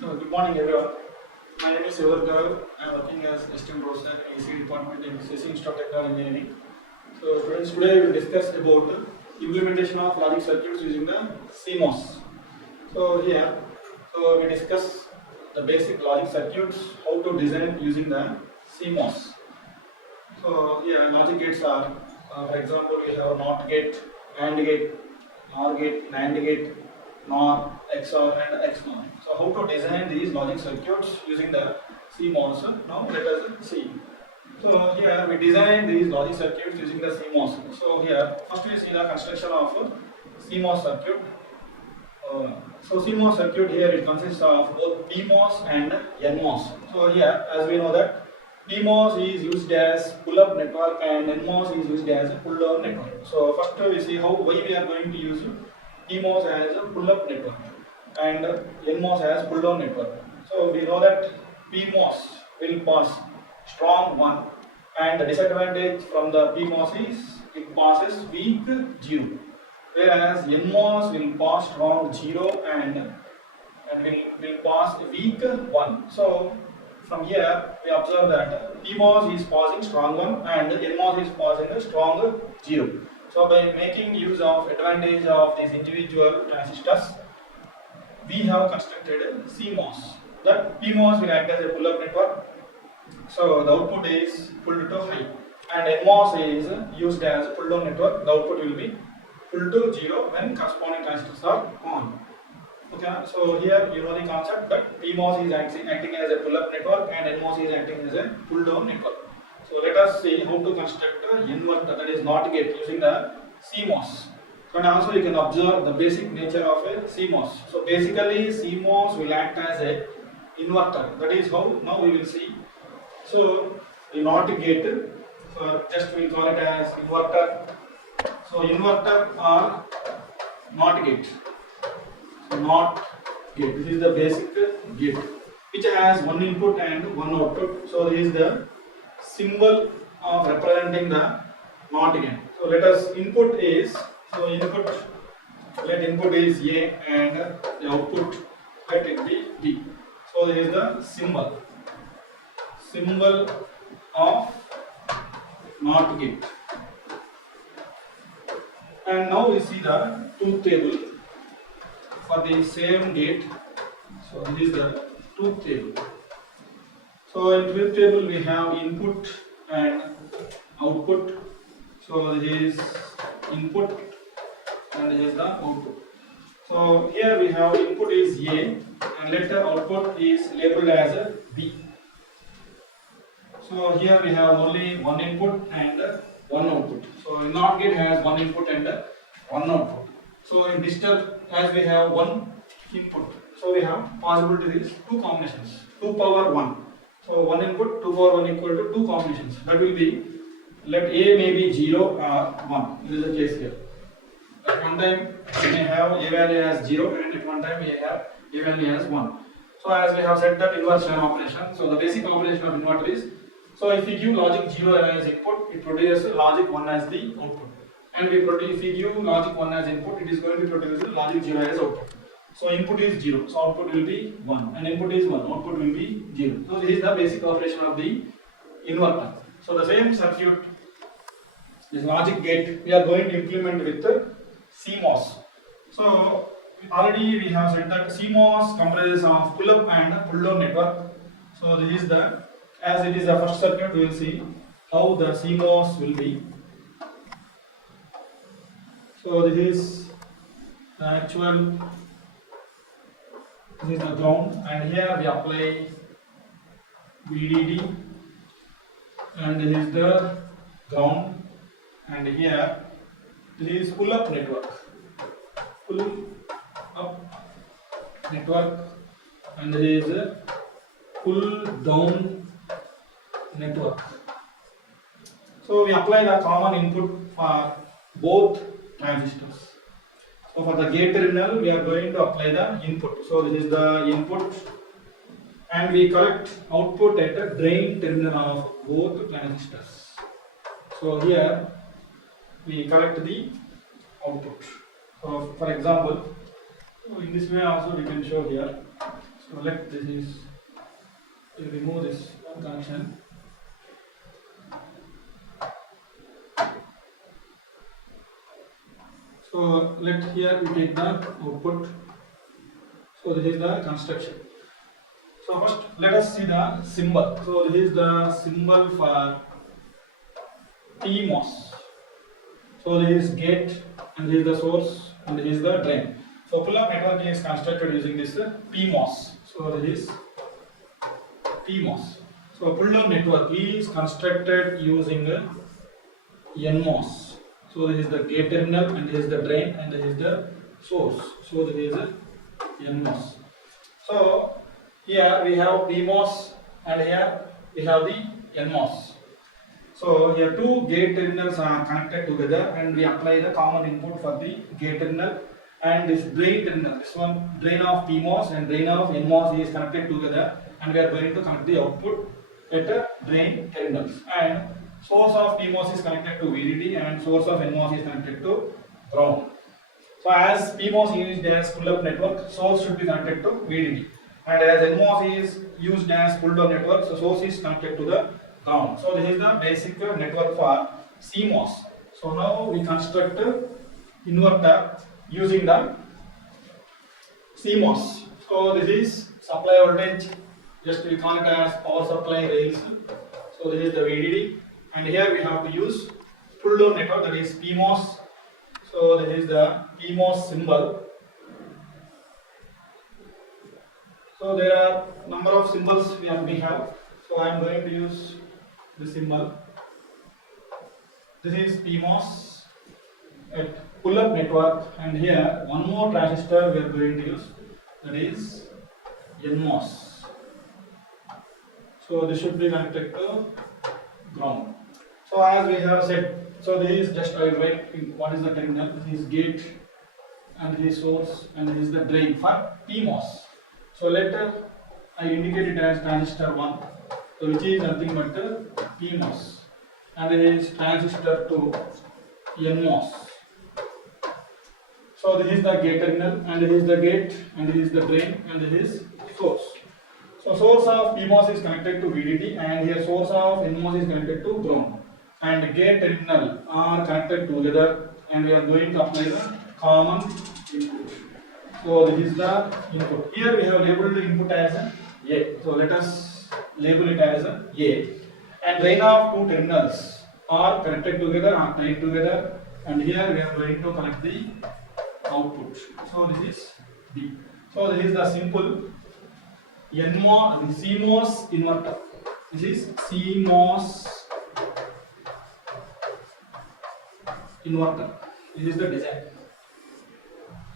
Good morning, everyone. My name is Gaurav. I am working as assistant professor in EC department in CC Institute of Technical Engineering. So, friends, today we will discuss about implementation of logic circuits using the CMOS. So we discuss the basic logic circuits, how to design using the CMOS. So here logic gates are, for example, we have NOT gate, AND gate, NOR gate, NAND gate, NOR, XOR and XNOR. So how to design these logic circuits using the CMOS? Now let us see. So here we design these logic circuits using the CMOS. So here first we see the construction of CMOS circuit. So CMOS circuit here it consists of both PMOS and NMOS. So here as we know that PMOS is used as pull-up network and NMOS is used as a pull-down network. So first we see why we are going to use PMOS as a pull-up network and NMOS as pull-down network. So we know that PMOS will pass strong 1 and the disadvantage from the PMOS is it passes weak 0, whereas NMOS will pass strong 0 and will pass weak 1. So from here we observe that PMOS is passing strong 1 and NMOS is passing a strong 0. So by making use of advantage of these individual transistors, we have constructed a CMOS. That PMOS will act as a pull-up network. So the output is pulled to high, and NMOS is used as a pull-down network. The output will be pulled to 0 when corresponding transistors are on. Okay, so here you know the concept that PMOS is acting as a pull-up network and NMOS is acting as a pull-down network. So let us see how to construct an inverter, that is NOT gate, using the CMOS. And also you can observe the basic nature of a CMOS. So basically CMOS will act as a inverter. That is how now we will see. So the NOT gate, so just we will call it as inverter. So inverter or NOT gate. So NOT gate. This is the basic gate which has one input and one output. So this is the symbol of representing the NOT gate. So let us input is, so input, let input is A and the output let it be B. So this is the symbol of NOT gate. And now we see the truth table for the same gate. So this is the truth table. So in truth table we have input and output. So this is input and this is the output. So here we have input is A and let the output is labeled as a B. So here we have only one input and one output. So in NOT gate has one input and one output. So in digital, as we have one input, so we have possibility is two combinations, 2 power 1. So one input, 2 power 1 equal to two combinations. That will be, let A may be 0 or 1. This is the case here. At one time we may have A value as 0 and at one time we have A value as 1. So as we have said that inversion operation, so the basic operation of inverter is, so if we give logic 0 as input, it produces logic 1 as the output. And if we give logic 1 as input, it is going to produce logic 0 as output. So input is 0, so output will be 1, and input is 1, output will be 0. So this is the basic operation of the inverter. So the same circuit, this logic gate, we are going to implement with CMOS. So already we have said that CMOS comprises of pull-up and pull-down network. So this is the, as it is the first circuit, we will see how the CMOS will be. So this is the actual, this is the ground, and here we apply VDD, and this is the ground, and here this is pull-up network, and this is a pull-down network. So we apply the common input for both transistors. So for the gate terminal we are going to apply the input. So this is the input and we collect output at the drain terminal of both transistors. So here we collect the output. So for example, in this way also we can show here. So let this is, we'll remove this one connection. So let here we take the output. So this is the construction. So first let us see the symbol. So this is the symbol for PMOS. So this is gate and this is the source and this is the drain. So pull-up network is constructed using this PMOS. So this is PMOS. So pull-up network is constructed using NMOS. So this is the gate terminal and this is the drain and this is the source. So this is NMOS. So here we have PMOS and here we have the NMOS. So here two gate terminals are connected together and we apply the common input for the gate terminal, and this drain terminal, this one drain of PMOS and drain of NMOS is connected together, and we are going to connect the output at the drain terminals, and source of PMOS is connected to VDD and source of NMOS is connected to ground. So as PMOS is used as pull-up network, source should be connected to VDD, and as NMOS is used as pull-down network, so source is connected to the ground. So this is the basic network for CMOS. So now we construct inverter using the CMOS. So this is supply voltage, just we call it as power supply rails. So this is the VDD, and here we have to use pull-down network, that is PMOS. So this is the PMOS symbol. So there are number of symbols we have. So I am going to use this symbol. This is PMOS at pull-up network, and here one more transistor we are going to use, that is NMOS. So this should be connected to ground. So as we have said, so this is just I will write what is the terminal. This is gate and this is source and this is the drain for PMOS. So later I indicate it as transistor 1, so which is nothing but the PMOS, and this is transistor 2, NMOS. So this is the gate terminal and this is the gate and this is the drain and this is source. So source of PMOS is connected to VDD and here source of NMOS is connected to ground, and gate terminal are connected together, and we are going to apply the common input. So this is the input. Here we have labeled the input as A. So let us label it as A. And drain of two terminals are connected together, are tied together, and here we are going to connect the output. So this is B. So this is the simple CMOS inverter. This is CMOS inverter. This is the design.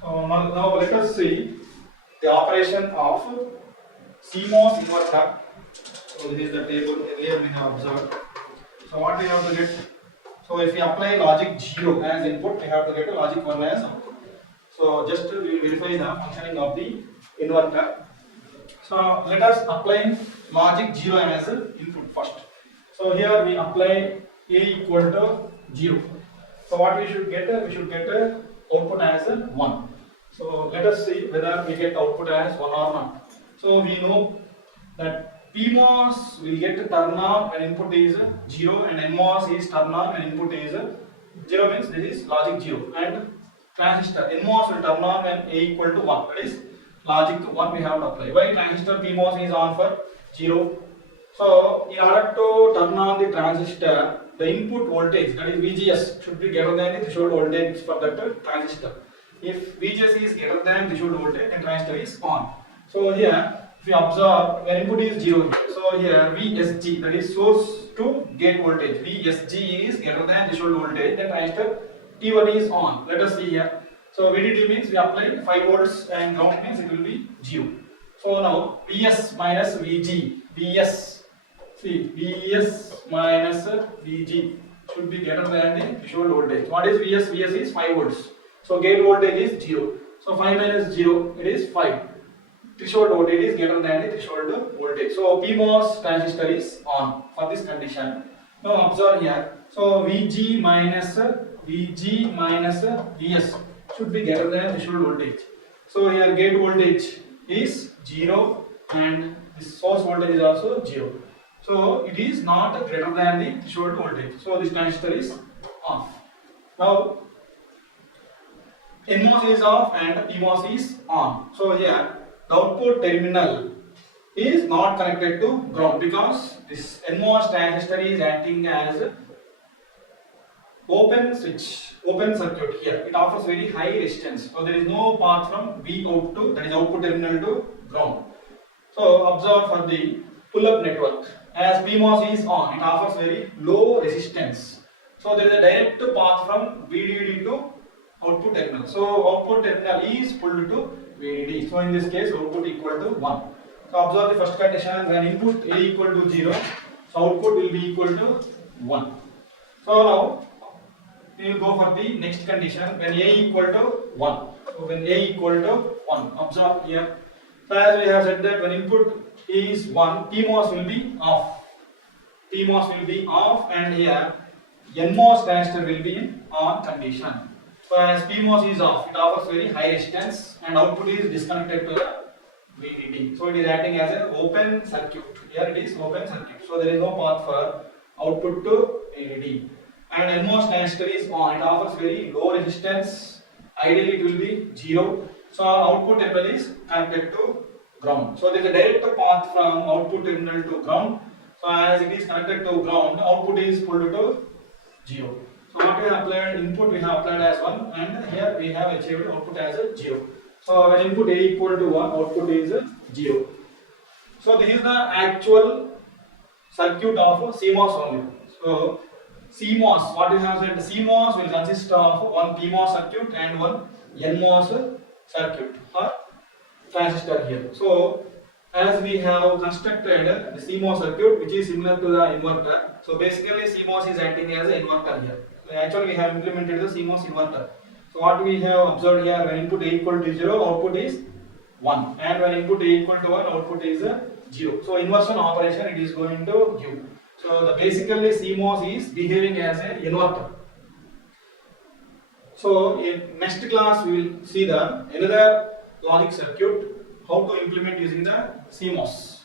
So now let us see the operation of CMOS inverter. So this is the table earlier we have observed. So what we have to get? So if we apply logic 0 as input, we have to get a logic 1 as output. So just we will verify the functioning of the inverter. So let us apply logic 0 as input first. So here we apply A equal to 0. So what we should get? We should get output as 1. So let us see whether we get output as 1 or not. So we know that PMOS will get turn on when input is 0, and NMOS is turn on when input is 0, means this is logic 0, and transistor NMOS will turn on when A equal to 1, that is logic 1 we have to apply. Why transistor PMOS is on for 0? So in order to turn on the transistor, the input voltage, that is VGS, should be greater than the threshold voltage for that transistor. If VGS is greater than threshold voltage, then transistor is on. So here if you observe, when input is 0 here, so here VSG, that is source to gate voltage, VSG is greater than threshold voltage, then transistor T1 is on. Let us see here. So VDD means we apply 5 volts and ground means it will be 0. So now Vs minus Vg, Vs, see Vs minus Vg should be greater than the threshold voltage. What is Vs? Vs is 5 volts. So gate voltage is 0. So 5 minus 0, it is 5. Threshold voltage is greater than the threshold voltage. So PMOS transistor is on for this condition. Now observe here. So Vg minus Vs should be greater than threshold voltage. So here gate voltage is 0 and this source voltage is also 0. So it is not greater than the threshold voltage. So this transistor is off. Now NMOS is off and PMOS is on. So here the output terminal is not connected to ground because this NMOS transistor is acting as open switch, open circuit here. It offers very high resistance. So there is no path from V out to, that is output terminal to ground. So observe for the pull-up network. As PMOS is on, it offers very low resistance. So there is a direct path from VDD to output terminal. So output terminal is pulled to VDD. So in this case, output equal to 1. So observe the first condition, when input A equal to 0, so output will be equal to 1. So now we will go for the next condition when A equal to 1. So when A equal to 1, observe here. So as we have said that when input is 1, PMOS will be off. PMOS will be off and here NMOS transistor will be in on condition. So as PMOS is off, it offers very high resistance and output is disconnected to the VDD. So it is acting as an open circuit. Here it is open circuit. So there is no path for output to VDD. And NMOS transistor is on. It offers very low resistance. Ideally it will be 0. So output terminal is connected to ground. So there is a direct path from output terminal to ground. So as it is connected to ground, output is pulled to 0. So what we have applied, input we have applied as 1 and here we have achieved output as a 0. So when input A equal to 1, output is 0. So this is the actual circuit of CMOS only. So CMOS, what we have said, CMOS will consist of one PMOS circuit and one NMOS circuit or transistor here. So as we have constructed the CMOS circuit which is similar to the inverter. So basically CMOS is acting as an inverter here. So actually we have implemented the CMOS inverter. So what we have observed here, when input A equal to 0, output is 1, and when input A equal to 1, output is 0. So inversion operation it is going to give. So basically CMOS is behaving as an inverter. So in next class we will see the another logic circuit, how to implement using the CMOS.